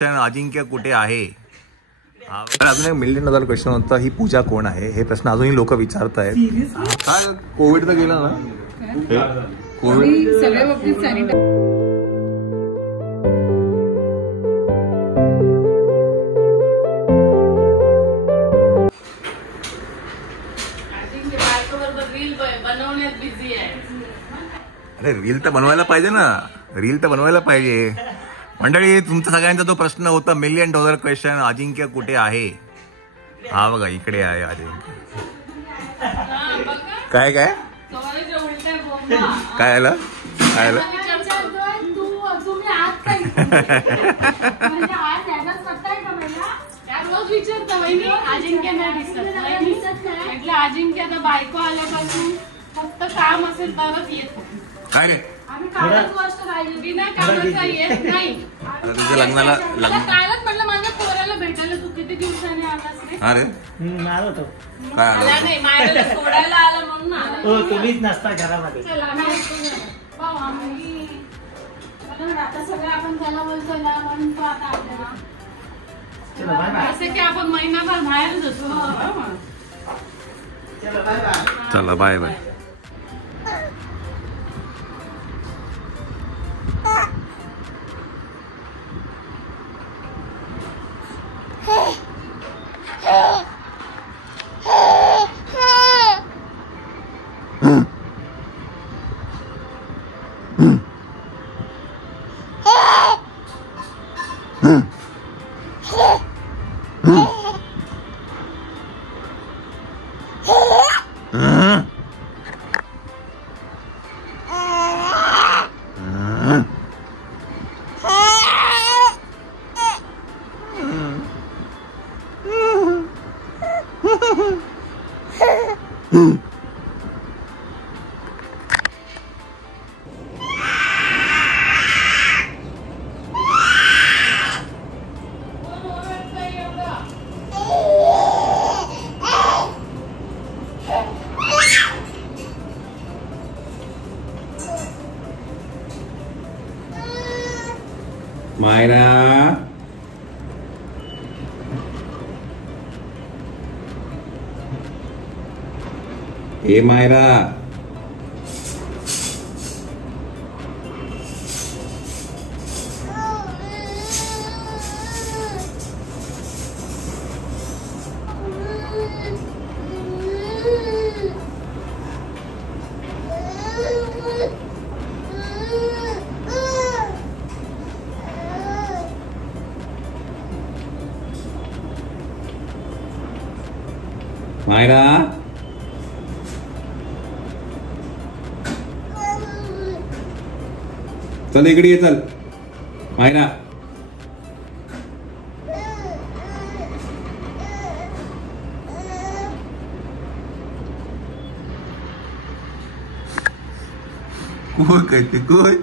अजिंक्य कुठे आहे? अजून एक $1,000,000 क्वेश्चन होता, ही पूजा कोण आहे हे प्रश्न अजूनही लोक विचारत आहेत. काय कोविड तर गेला ना, कोविड सगळ्या बाबतीत अरे रील तर बनवायला पाहिजे ना, रील तर बनवायला पाहिजे. मंडळी, तुमचा सगळ्यांचा तो प्रश्न होता $1,000,000 क्वेश्चन, अजिंक्य कुठे आहे? हा बघा इकडे आहे अजिंक्य. काय काय काय आलं काय आलं? अजिंक्य आता बायको आल्यापासून फक्त काम असेल तरच येतो. काय रे बिना कामाचा येत नाही. तुझ्या लग्नाला कालच म्हटलं माझ्या पोराला भेटायला तू किती दिवसांनी आलास रे? अरे आलो तो काय आला नाही, मायला सोडायला आला म्हणून आला. हो, तुम्हीच नसता घरामध्ये. चला आता सगळं आपण त्याला बोलतो ना, म्हणतो आता आपल्याला असं की आपण महिनाभर बाहेरच असतो. चला बाय बाय. मायरा, ए मायरा, मायरा, चल इकडे ये, चल मायरा. कोण करते कोण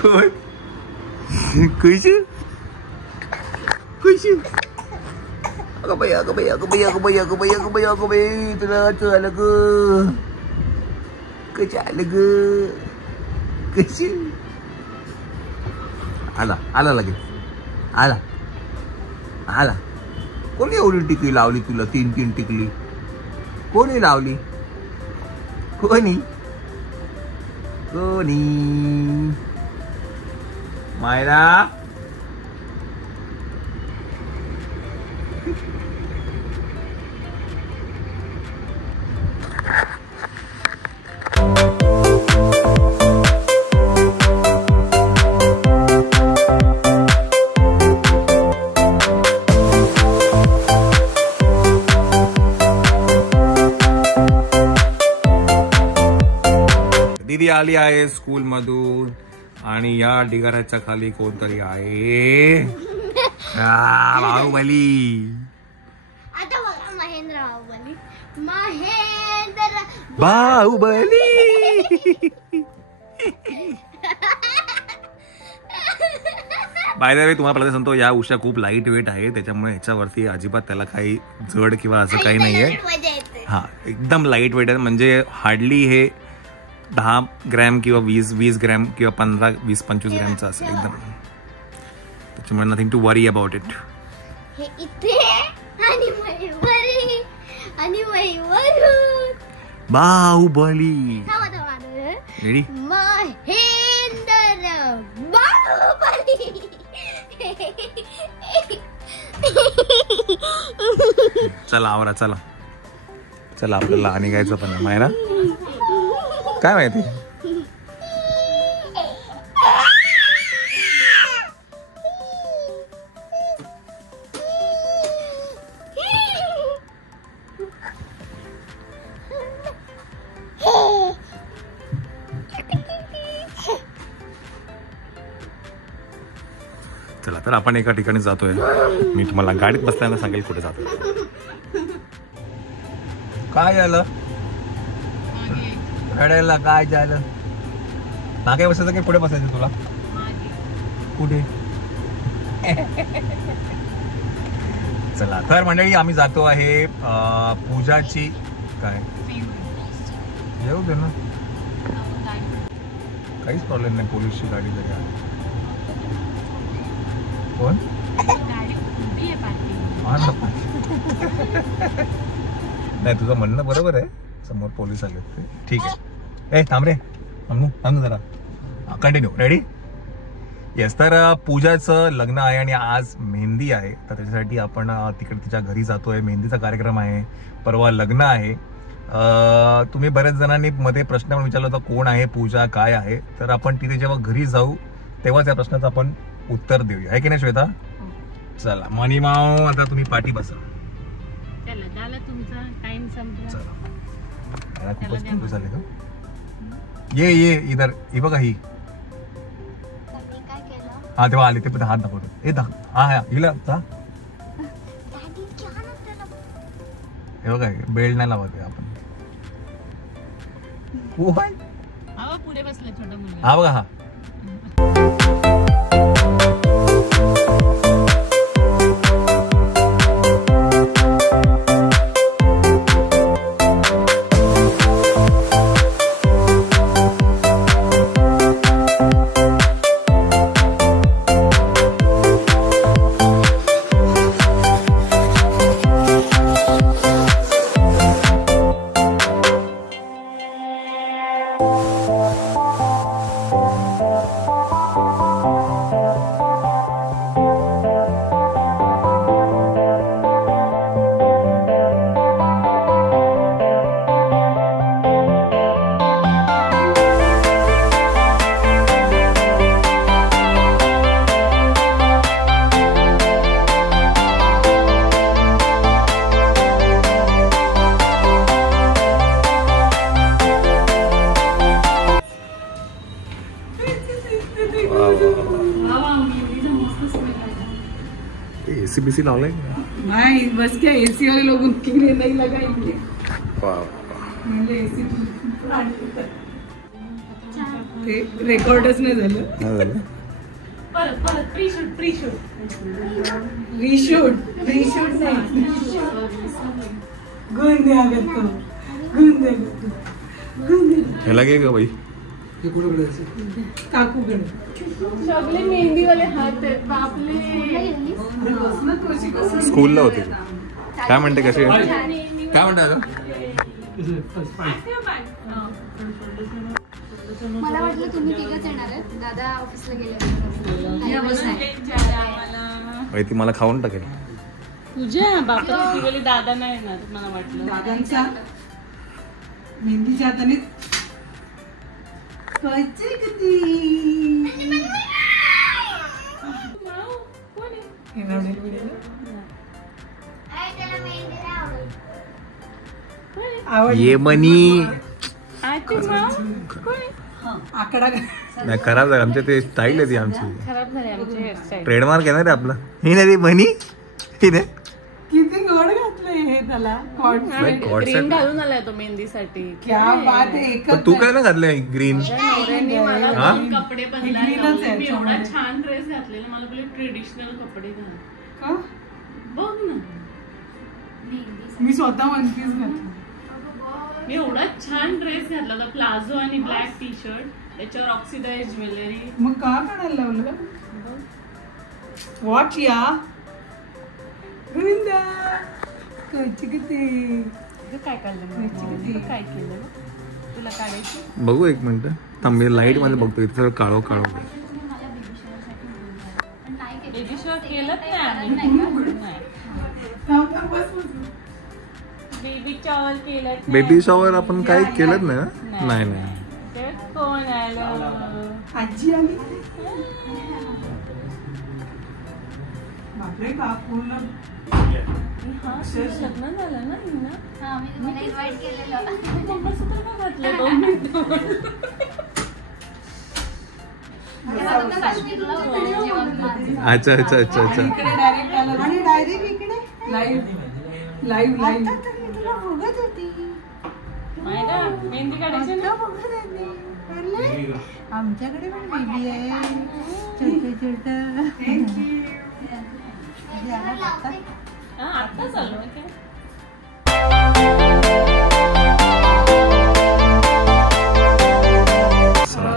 कोण कैसे कैसे? अगं बाई अगं बाई अगं बाई अगं बाई अगं बाई अगं बाई अगं बाई, तुला आलं ग कशी आलं ग कशी आला आला लगेच आला आला. कोणी एवढी टिकली लावली तुला? 3 टिकली कोणी लावली? कोणी कोणी? मायरा, दीदी आली आहे स्कूल मधून आणि या ढिगाऱ्याच्या खाली कोणतरी आहे. बाहुबली. आता बघा Mahendra Baahubali. Mahendra Baahubali. By the way, तुम्हाला पहिल्यांदा सांगतो, या उषा खूप लाईट वेट आहे, त्याच्यामुळे ह्याच्यावरती अजिबात त्याला काही जड किंवा असं काही नाहीये. हा, एकदम लाईट वेट आहे, म्हणजे हार्डली हे 10 ग्रॅम किंवा 20 ग्रॅम किंवा 15, 20, 25 ग्रॅमचा असेल एकदम. त्याच्यामुळे nothing to worry about it. हे इथे आणि वरी आणि वरून बाहुबली. रेडी? महेंद्र बाहुबली. चला आवरा, चला चला, आपल्याला आणि घ्यायचं पण आहे ना, काय माहिती. चला तर आपण एका ठिकाणी जातोय. मी तुम्हाला गाडीत बसल्यानं सांगेल कुठे जातोय. काय झालं रडायला? काय झालं? मागे बसायचं की पुढे बसायचं तुला? कुठे? चला तर मंडळी आम्ही जातो आहे पूजाची. काय येऊ दे ना, काहीच प्रॉब्लेम नाही. पोलीसची गाडी जरी आहे. कोण? नाही तुझं म्हणणं बरोबर आहे. समोर पोलीस आले ते ठीक आहे. ए थांब रे, थांब जरा. कंटिन्यू. रेडी? येस. तर पूजाचं लग्न आहे आणि आज मेहंदी आहे. तर त्याच्यासाठी आपण तिकडे तिच्या घरी जातोय. मेहंदीचा कार्यक्रम आहे, परवा लग्न आहे. तुम्ही बऱ्याच जणांनी मध्ये प्रश्न पण विचारला होता कोण आहे पूजा, काय आहे. तर आपण तिथे जेव्हा घरी जाऊ तेव्हाच या प्रश्नाचं आपण उत्तर देऊया, आहे की नाही श्वेता? चला मनी माव, आता तुम्ही पाठी बसा. चला खूपच खूप झाले का? ये इधर. ही बघा ही. हा तेव्हा आले ते पण हात दाखवतो. हा हिला जा. हे बघा बेल्ट नाही लावत आपण. पुढे बसले छोटा मुलगा. हा बघा हा. एसी लावलाय नहीं, बस क्या एसी वाले लोग उनके लिए नहीं लगाएंगे. रेकॉर्डच नाही झालं. परत प्री-शूट नाही. ह्याला घे ग बाई. काकूकडे सगळे मेहंदी वाले हात आहेत बापले. स्कूलला होते. काय म्हणते, कशी आहे? काय म्हणते आता? मला वाटलं तुम्ही तिघच येणार आहेत. दादा ऑफिसला गेले. ती मला खाऊन टाकेल. तुझ्या बापरे, दादा नाही येणार मला वाटलं. दादांचा मेहंदीच्या हाताने ये मनी आकडा नाही खराब झालं. आमच्या ते स्टाईल आहे ती आमची. खराब झाले आमचे हेअरस्टाईल. ट्रेडमार्क आहे ना रे आपला. ही नाही रे मनी. ही नाही किती गोड घातलंय हे त्याला. ग्रीन घालून आलाय तो मेहंदीसाठी. क्या बात आहे. पण तू काय ना घातलंय ग्रीन? मला कपडे बदलायला मी एवढा छान ड्रेस घातलेला. मला बोलले ट्रेडिशनल कपडे घाल. बघ ना, मी स्वतः वन पीस घातला. मी एवढा छान ड्रेस घातला होता, प्लाझो आणि ब्लॅक टी शर्ट, त्याच्यावर ऑक्सिडाइज ज्वेलरी. मग का काढायला लावलं? वॉच या गोविंदा कळची किती काय काढलं काय केलं तुला काढायचं बघू एक मिनिट थांब मी लाईट मध्ये बघतो इथं काळो काळो बेबी शॉवर आपण काही केलं ना नाही नाही कोण आलं आजी आली बापरे का पूर्ण लग्न झालं ना अच्छा अच्छा अच्छा अच्छा डायरेक्ट इकडे लाईव्ह लाईव्ह बघत होती मेहंदी काढायची ना आमच्याकडे पण बेबी आहे छोट आता चालू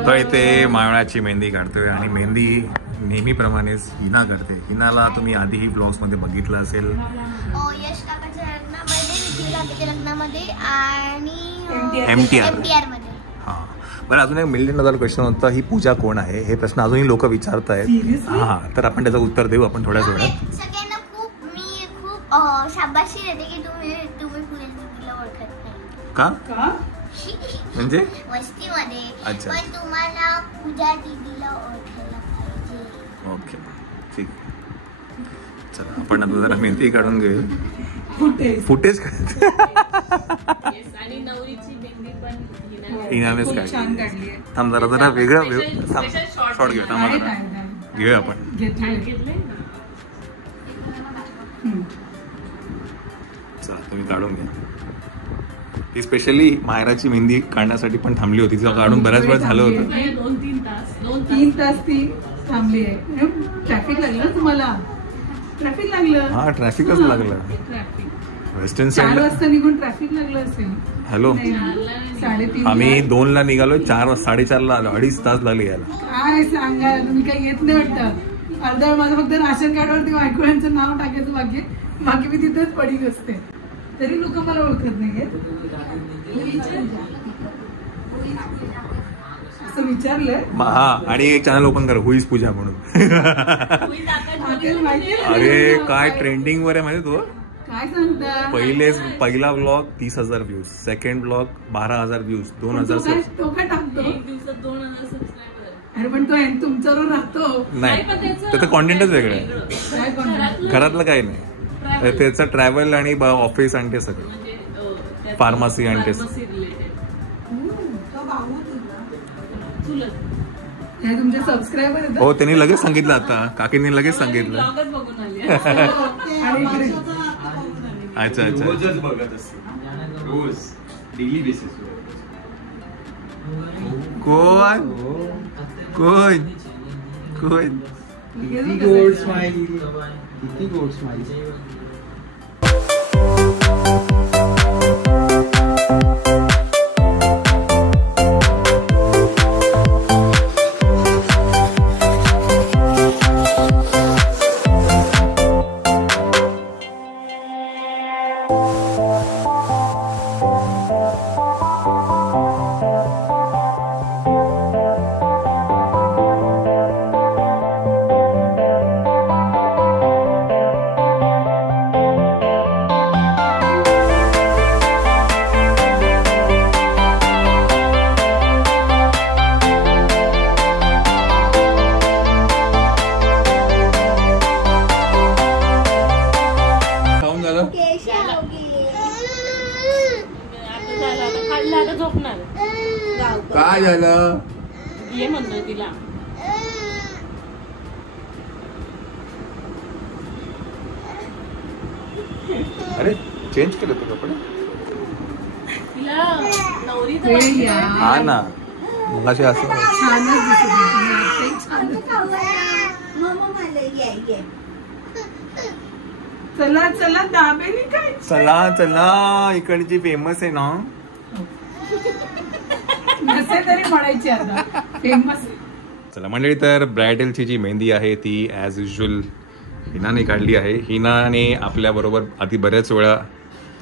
तर इथे मावळ्याची मेहंदी काढतोय आणि मेहंदी नेहमीप्रमाणेच हिना करते. हिनाला तुम्ही आधीही ब्लॉग्स मध्ये बघितलं असेल यश काकाच्या लग्नामध्ये, निखिल काकाच्या लग्नामध्ये आणि MTR मध्ये. हा बरं अजून एक $1 मिलियन क्वेश्चन होता ही पूजा कोण आहे हे प्रश्न अजूनही लोक विचारत आहेत. हा तर आपण त्याचं उत्तर देऊ आपण थोड्याच वेळात. सगळ्यांना मी खूप शाबाशी देते की तुम्ही पूजा ओळखत नाही का म्हणजे वस्तीमध्ये अच्छा. पण तुम्हाला पूजा दीदीला ओळखायला पाहिजे. ओके ठीक चला आपण आता जरा मेहंदी काढून घेऊ. फुटेज आणि नवरीची मेहंदी पण हिनानेच छान काढली. काढली आहे. थांब जरा वेगळं शॉर्ट घेऊ थांब घेऊया आपण. चला तुम्ही काढून घ्या. ती स्पेशली मायराची मेहंदी काढण्यासाठी पण थांबली होती. तिचं काढून बऱ्याच वेळ झालं होतं. 2-3 तास ती थांबली आहे. ट्रॅफिक लागलं तुम्हाला ट्रॅफिक लागलं हा ट्रॅफिकच लागलं. वेस्टर्न 4 साईड वाजता निघून ट्रॅफिक लागलं असेल. हॅलो 3:30 आम्ही 2ला निघालो 4-4:30ला आलो 2.5 तास लागले यायला. काय सांगा तुम्ही काही येत नाही वाटतं. अर्धा वेळ माझं फक्त राशन कार्डवरती वायकुळांचं नाव टाकायचं बाकी मी तिथेच पडीक असते तरी लोक मला ओळखत नाही. असं विचारलं हा आणि एक चॅनल ओपन कर हुईज पूजा म्हणून. अरे काय ट्रेंडिंग वर आहे माहिती तू. काय सांगता पहिला vlog 30,000 views, second vlog 12,000 views, 2,000 तो काय टाकतो अरे पण तो तुमच्यावर राहतो नाही त्याचं कॉन्टेंटच वेगळं आहे. घरातलं काही नाही त्याचं ट्रॅव्हल आणि ऑफिस आणि ते सगळं फार्मसी आणि ते तुमचे सबस्क्रायबर हो त्यांनी लगेच सांगितलं. आता काकींनी लगेच सांगितलं. अच्छा अच्छा रोजच बघत असते रोज डेली बेसिस. कोण कोण कोण किती गोड स्माइल किती गोड स्माइल. काय झालं ये म्हणतोय तिला. अरे चेंज केलं तू कपडे. तिला नवरी हा ना मगाशी असं चला चला दाबेली काय चला चला इकडची फेमस आहे ना नसे तरी म्हणायची आता फेमस. चला मंडळी, तर ब्रायडलची जी मेहंदी आहे ती ॲज युजल हिनाने काढली आहे. हिनाने आपल्याबरोबर आधी बऱ्याच वेळा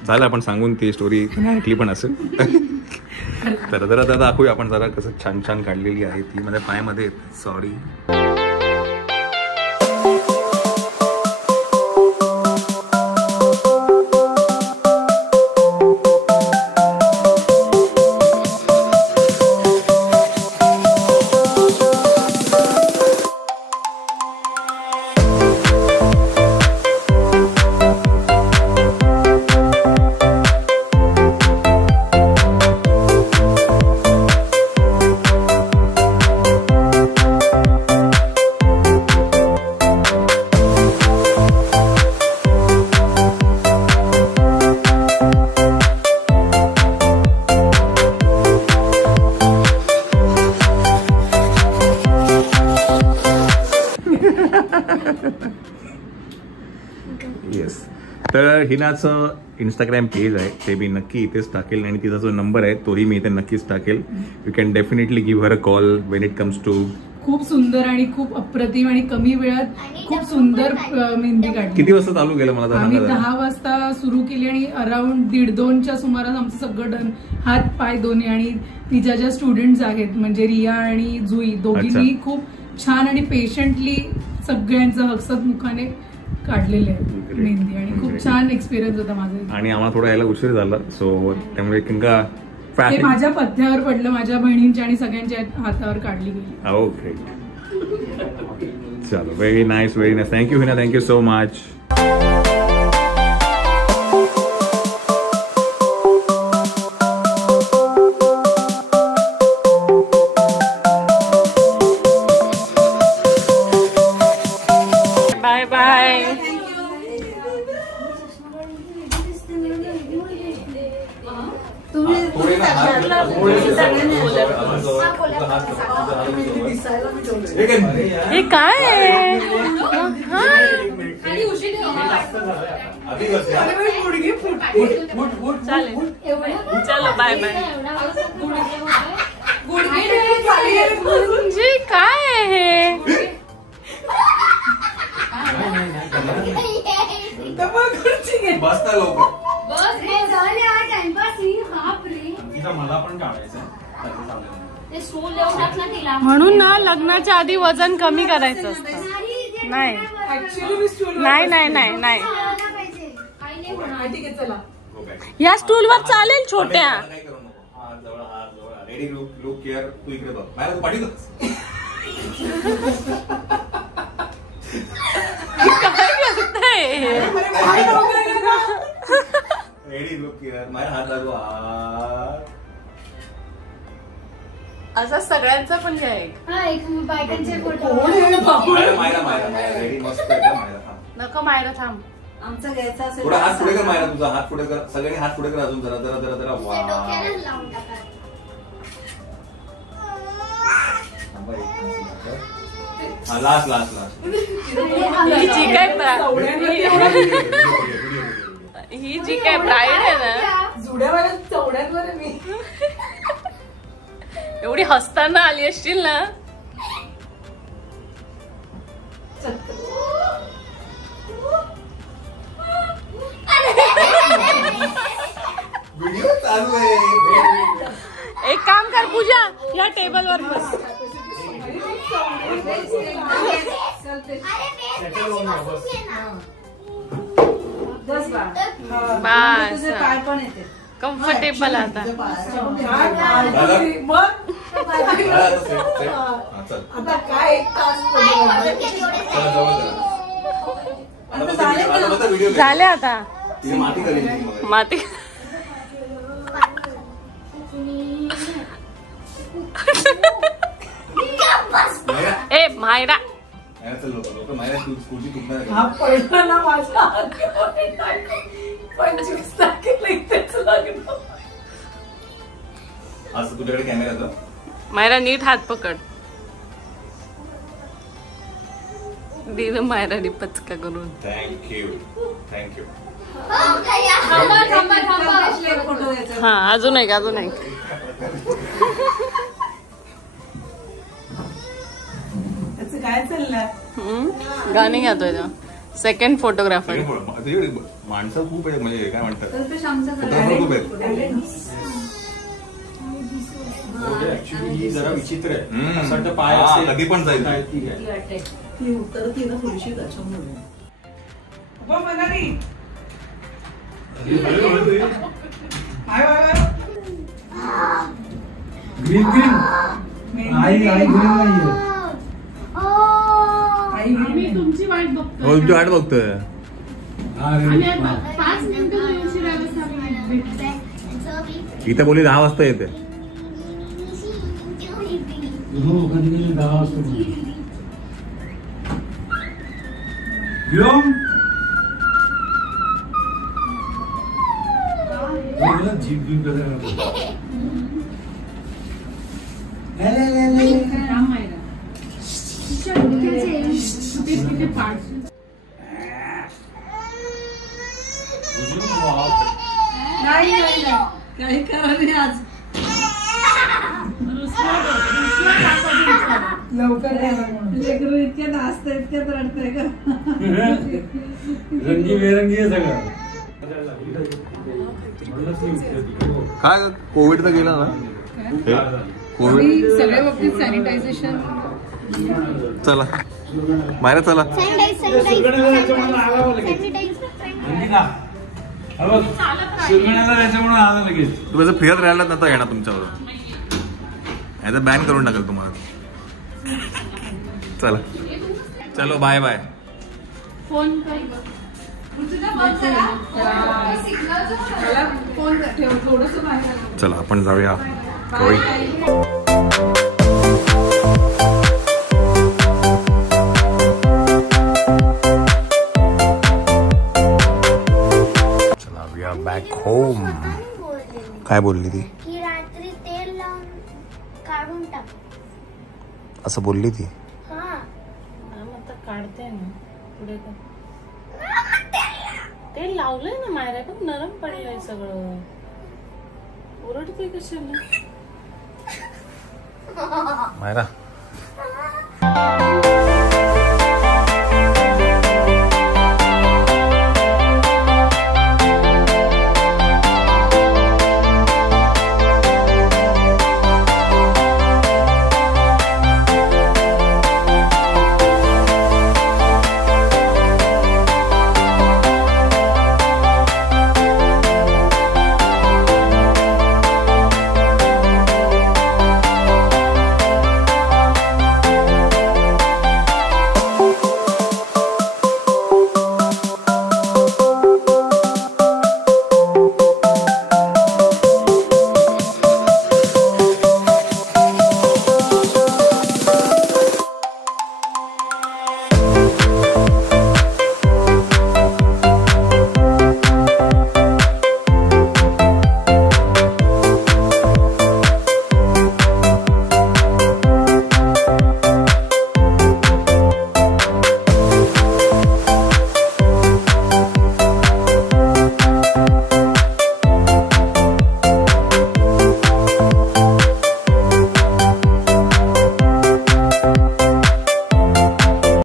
झालं आपण सांगून ती स्टोरी ऐकली पण असेल. तर जरा दाखवूया आपण जरा कसं छान छान काढलेली आहे ती. माझ्या पायामध्ये सॉरी. येस, तर हिनाचं इंस्टाग्राम पेज आहे ते मी नक्की इथेच टाकेल आणि तिचा जो नंबर आहे तोही मी इथे नक्कीच टाकेल. You can definitely give her a call when it comes to. खूप सुंदर आणि खूप अप्रतिम आणि कमी वेळात खूप सुंदर मेहंदी काढली. किती वाजता चालू केलं मला आम्ही 10 वाजता सुरू केली आणि अराउंड 1:30-2च्या सुमारास आमचं सगळं डन, हात पाय दोन्ही. आणि तिच्या ज्या स्टुडंट्स आहेत म्हणजे रिया आणि जुई दोघींनी खूप छान आणि पेशंटली सगळ्यांचं हसतमुखाने काढलेले आहे मेहंदी आणि खूप छान एक्सपिरियन्स होता माझा. आणि आम्हाला थोडा यायला उशीर झाला सो त्यामुळे ते माझ्या पथ्यावर पडलं, माझ्या बहिणींच्या आणि सगळ्यांच्या हातावर काढली गेली. ओके, चलो, very nice, very nice. Thank you Hina, thank you so much. Bye bye. हे काय आहे? चलो बाय बाय. म्हणजे काय आहे मला पण काढायचं म्हणून ना लग्नाच्या आधी वजन कमी करायचं असतं. नाही नाही नाही नाही नाही, या स्टूलवर चालेल छोट्या. काय करताय? असं सगळ्यांचा पण काय बायकांचे फोटो नको मायरा थांब. आमचा घ्यायचा असेल थोडा हात पुढे कर मायरा, तुझा हात पुढे कर, सगळ्यांनी हात पुढे कर अजून जरा जरा जरा जरा. Last last last. ही जी काय ब्राईड आहे ना, जुड्यावर चौड्यांवर मी एवढी हसताना आली असशील ना. व्हिडिओ चालू आहे. एक काम कर पूजा, या टेबलवर बस. बस पाय पण येते कम्फर्टेबल आता. आता काय एक तास झाले आता माती. ए मायरा हा पडला ना माझा 25 तारखेला इथेच लग्न. असं तुझ्याकडे कॅमेरा मायरा नीट हात पकड. दिलं मायराने पचका करून. Thank you thank you. हा अजून एक अजून एक. काय चाललंय? गाणे गातोय तो सेकंड फोटोग्राफर. माणसं खूप आहे म्हणजे काय म्हणतात तर ते श्यामचा फोटोग्राफर खूप आहेत. ऍक्च्युली जरा विचित्र आहे. असं वाटतं हा, पाय असेल. कधी पण जाईल. ठीक आहे. ती उतरती ना थोडीशी त्याच्यामुळे. उभा मनाली. ग्रीन ग्रीन आई आई ग्रीन नाहीये. आम्ही तुमची वाट बघतोय. हो, तुमची वाट बघतोय. आम्ही आता 5 मिनिटं उशिरा इथं बोली 10 वाजता येते. हो कधी कधी 10 वाजता व्योम जीप जीप काही करा नाही आज. लवकर लेकरं इतके नाचतं इतक्यात रडतंय का? रंगी बेरंगी आहे सगळं. काय कोविड तर गेला ना. कोविड सगळ्या बाबतीत सॅनिटायझेशन. चला बाहेर चला. शिरगण्याला त्याच्यामुळे आला लगेच. तुम्ही जर फिरत राहिलात ना तर येणार तुमच्यावर. याचा बॅन करून टाकेल तुम्हाला. चला चलो बाय बाय. फोन कर. फोन ठेव थोडंसं बाहेर. चला आपण जाऊया. चला वी आर बॅक होम. काय बोलली ती? की रात्री तेल लावून काढून टाक. असं बोलली ती. हा आता काढते ना पुढे. तेल लावलंय ना मायरा. पण नरम पडलंय सगळं. ओरडते कशाला मायरा